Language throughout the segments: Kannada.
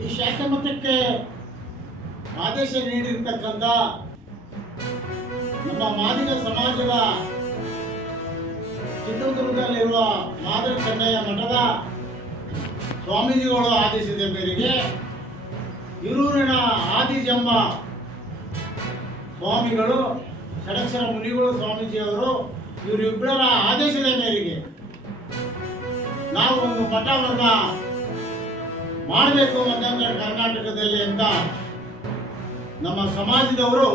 ಈ ಶಾಖಾ ಮಟ್ಟಕ್ಕೆ ಆದೇಶ ನೀಡಿರ್ತಕ್ಕಂಥ ನಮ್ಮ ಮಾದಿಗ ಸಮಾಜದ ಚಿತ್ರದುರ್ಗದಲ್ಲಿರುವ ಮಾದರಿ ಚೆನ್ನಯ್ಯ ಮಠದ ಸ್ವಾಮೀಜಿಗಳು ಆದೇಶದ ಮೇರೆಗೆ ಹಿರೂರಿನ ಆದಿಜಂಬ ಸ್ವಾಮಿಗಳು ಷಡಕ್ಷರ ಮುನಿಗಳು ಸ್ವಾಮೀಜಿಯವರು ಇವರಿಬ್ಬರ ಆದೇಶದ ಮೇರೆಗೆ ನಾವು ಒಂದು ಮಠವನ್ನ ಮಾಡಬೇಕು ಮಧ್ಯಂತರ ಕರ್ನಾಟಕದಲ್ಲಿ ಅಂತ ನಮ್ಮ ಸಮಾಜದವರು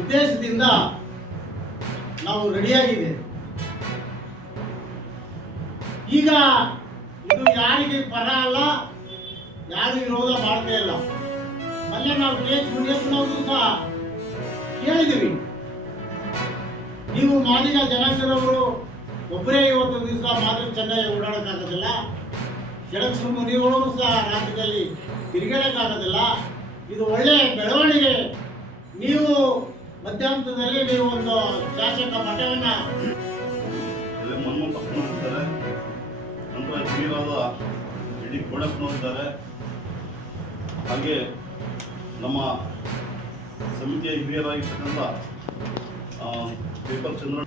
ಉದ್ದೇಶದಿಂದ ನಾವು ರೆಡಿಯಾಗಿದೆ. ಈಗ ಇದು ಯಾರಿಗೆ ಪರ ಅಲ್ಲ, ಯಾರು ವಿರೋಧ ಮಾಡ್ತಾ ಇಲ್ಲ. ಮೊನ್ನೆ ನಾವು KH ಮುನಿಯಪ್ಪನವರು ಸಹ ಕೇಳಿದ್ದೀವಿ, ನೀವು ಮಾದಿಗ ಜನಾಂಗದವರು ಒಬ್ಬರೇ ಇವತ್ತು ದಿವಸ ಮಾದರಿ ಚೆನ್ನಯ್ಯ ಓಡಾಡೋಕ್ಕಾಗೋದಿಲ್ಲ, ಷಡಕ್ಷರ ಮುನಿಗಳು ಸಹ ರಾಜ್ಯದಲ್ಲಿ ತಿರುಗಾಡಕ್ಕಾಗೋದಿಲ್ಲ. ಇದು ಒಳ್ಳೆಯ ಬೆಳವಣಿಗೆ. ನೀವು ಮಧ್ಯಂತರದಲ್ಲಿ ನೀವು ಒಂದು ಶಾಸಕ ಮಠವನ್ನ ಮನ್ಮಂತಪ್ಪನವರಿದ್ದಾರೆ, ನಂತರ ಹಿರಿಯರಾದ ಇಡೀ ಗೋಡಪ್ಪನವರಿದ್ದಾರೆ, ಹಾಗೆ ನಮ್ಮ ಸಮಿತಿಯ ಹಿರಿಯರಾಗಿರ್ತಕ್ಕಂಥ ಪೇಪರ್ ಚಂದ್ರ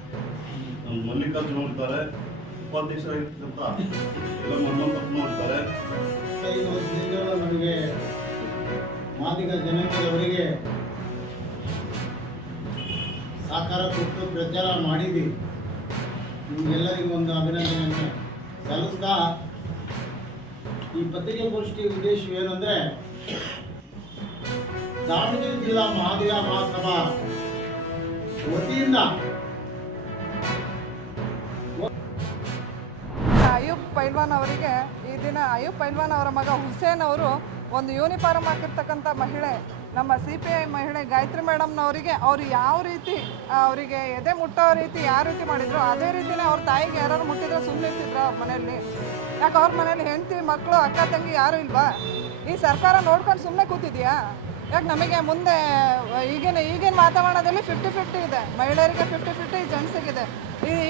ಮಲ್ಲಿಕಾರ್ಜುನ ಅವರಿದ್ದಾರೆ, ಉಪಾಧ್ಯಕ್ಷರಾಗಿರ್ತಕ್ಕಂಥ ಎಲ್ಲ ಮನ್ಮಂತಪ್ಪನವರಿದ್ದಾರೆ. 5 ವರ್ಷದಿಂದ ನಮಗೆ ಮಾದಿಗ ಜನಾಂಗದವರಿಗೆ ಸಹಕಾರ ಕೊಟ್ಟು ಪ್ರಚಾರ ಮಾಡಿದ್ದೀವಿ. ನಿಮಗೆಲ್ಲರಿಗೂ ಒಂದು ಅಭಿನಂದನೆಯನ್ನು ಸಲ್ಲಿಸ್ತಾ ಈ ಪತ್ರಿಕಾಗೋಷ್ಠಿ ಉದ್ದೇಶ ಏನಂದ್ರೆ, ದಾವಣಗೆರೆ ಜಿಲ್ಲಾ ಮಾದಿಗ ಮಹಾಸಭಾ ವತಿಯಿಂದ ಅಯೂಬ್ ಪೈಲ್ವಾನ್ ಅವರಿಗೆ ಈ ದಿನ ಅಯೂಬ್ ಪೈಲ್ವಾನ್ ಅವರ ಮಗ ಹುಸೇನ್ ಅವರು ಒಂದು ಯೂನಿಫಾರ್ಮ್ ಹಾಕಿರ್ತಕ್ಕಂಥ ಮಹಿಳೆ, ನಮ್ಮ CPI ಮಹಿಳೆ ಗಾಯತ್ರಿ ಮೇಡಮ್ನವರಿಗೆ ಅವರು ಯಾವ ರೀತಿ ಅವರಿಗೆ ಎದೆ ಮುಟ್ಟೋ ರೀತಿ ಯಾವ ರೀತಿ ಮಾಡಿದ್ರು ಅದೇ ರೀತಿಯೇ ಅವ್ರ ತಾಯಿಗೆ ಯಾರು ಮುಟ್ಟಿದ್ರೆ ಸುಮ್ಮನೆ ಇರ್ತಿದ್ರು ಅವ್ರ ಮನೆಯಲ್ಲಿ. ಯಾಕೆ ಅವ್ರ ಮನೇಲಿ ಹೆಂಡತಿ ಮಕ್ಕಳು ಅಕ್ಕ ತಂಗಿ ಯಾರೂ ಇಲ್ವಾ? ಈ ಸರ್ಕಾರ ನೋಡ್ಕೊಂಡು ಸುಮ್ಮನೆ ಕೂತಿದ್ಯಾ? ಯಾಕೆ ನಮಗೆ ಮುಂದೆ ಈಗಿನ ವಾತಾವರಣದಲ್ಲಿ 50-50 ಇದೆ, ಮಹಿಳೆಯರಿಗೆ 50-50, ಜೆಂಟ್ಸಿಗಿದೆ.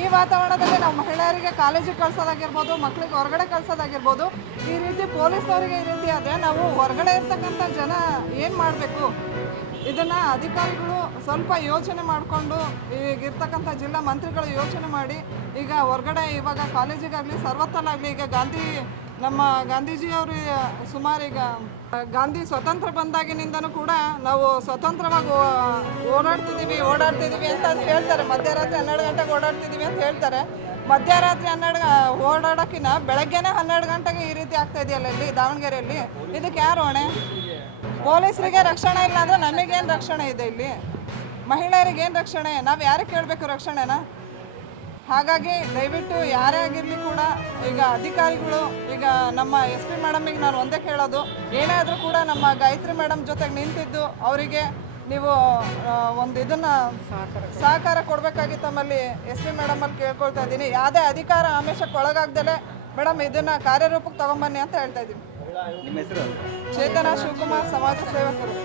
ಈ ವಾತಾವರಣದಲ್ಲಿ ನಾವು ಮಹಿಳೆಯರಿಗೆ ಕಾಲೇಜಿಗೆ ಕಳ್ಸೋದಾಗಿರ್ಬೋದು, ಮಕ್ಕಳಿಗೆ ಹೊರಗಡೆ ಕಳ್ಸೋದಾಗಿರ್ಬೋದು, ಈ ರೀತಿ ಪೊಲೀಸ್ನವರಿಗೆ ಈ ರೀತಿ ಆದರೆ ನಾವು ಹೊರಗಡೆ ಇರ್ತಕ್ಕಂಥ ಜನ ಏನು ಮಾಡಬೇಕು? ಇದನ್ನು ಅಧಿಕಾರಿಗಳು ಸ್ವಲ್ಪ ಯೋಚನೆ ಮಾಡಿಕೊಂಡು, ಈಗಿರ್ತಕ್ಕಂಥ ಜಿಲ್ಲಾ ಮಂತ್ರಿಗಳು ಯೋಚನೆ ಮಾಡಿ, ಈಗ ಹೊರಗಡೆ ಇವಾಗ ಕಾಲೇಜಿಗಾಗಲಿ ಸರ್ವತ್ತಲ್ಲಾಗಲಿ, ಈಗ ನಮ್ಮ ಗಾಂಧೀಜಿಯವರು ಸುಮಾರು ಈಗ ಗಾಂಧಿ ಸ್ವತಂತ್ರ ಬಂದಾಗಿನಿಂದನೂ ಕೂಡ ನಾವು ಸ್ವತಂತ್ರವಾಗಿ ಓಡಾಡ್ತಿದ್ದೀವಿ ಅಂತ ಹೇಳ್ತಾರೆ. ಮಧ್ಯರಾತ್ರಿ 12 ಗಂಟೆಗೆ ಓಡಾಡ್ತಿದ್ದೀವಿ ಅಂತ ಹೇಳ್ತಾರೆ. ಮಧ್ಯರಾತ್ರಿ 12 ಓಡಾಡೋಕ್ಕಿಂತ ಬೆಳಗ್ಗೆನೇ 12 ಗಂಟೆಗೆ ಈ ರೀತಿ ಆಗ್ತಾ ಇದೆಯಲ್ಲ ಇಲ್ಲಿ ದಾವಣಗೆರೆಯಲ್ಲಿ. ಇದಕ್ಕೆ ಯಾರು ಹೊಣೆ? ಪೊಲೀಸರಿಗೆ ರಕ್ಷಣೆ ಇಲ್ಲ ಅಂದರೆ ನಮಗೇನು ರಕ್ಷಣೆ ಇದೆ? ಇಲ್ಲಿ ಮಹಿಳೆಯರಿಗೆ ಏನು ರಕ್ಷಣೆ? ನಾವು ಯಾರಿಗೆ ಕೇಳಬೇಕು ರಕ್ಷಣೆನ? ಹಾಗಾಗಿ ದಯವಿಟ್ಟು ಯಾರೇ ಆಗಿರಲಿ ಕೂಡ ಈಗ ಅಧಿಕಾರಿಗಳು, ಈಗ ನಮ್ಮ SP ಮೇಡಮಿಗೆ ನಾನು ಒಂದೇ ಕೇಳೋದು, ಏನೇ ಆದರೂ ಕೂಡ ನಮ್ಮ ಗಾಯತ್ರಿ ಮೇಡಮ್ ಜೊತೆಗೆ ನಿಂತಿದ್ದು ಅವರಿಗೆ ನೀವು ಒಂದು ಇದನ್ನು ಸಹಕಾರ ಕೊಡಬೇಕಾಗಿ ತಮ್ಮಲ್ಲಿ SP ಮೇಡಮಲ್ಲಿ ಕೇಳ್ಕೊಳ್ತಾ ಇದ್ದೀನಿ. ಯಾವುದೇ ಅಧಿಕಾರ ಆಮಿಷಕ್ಕೆ ಒಳಗಾಗ್ದಲೇ ಮೇಡಮ್ ಇದನ್ನು ಕಾರ್ಯರೂಪಕ್ಕೆ ತೊಗೊಂಬನ್ನಿ ಅಂತ ಹೇಳ್ತಾ ಇದ್ದೀನಿ. ನಿಮ್ಮ ಹೆಸರು? ಚೇತನ ಶಿವಕುಮಾರ್, ಸಮಾಜ ಸೇವಕರು.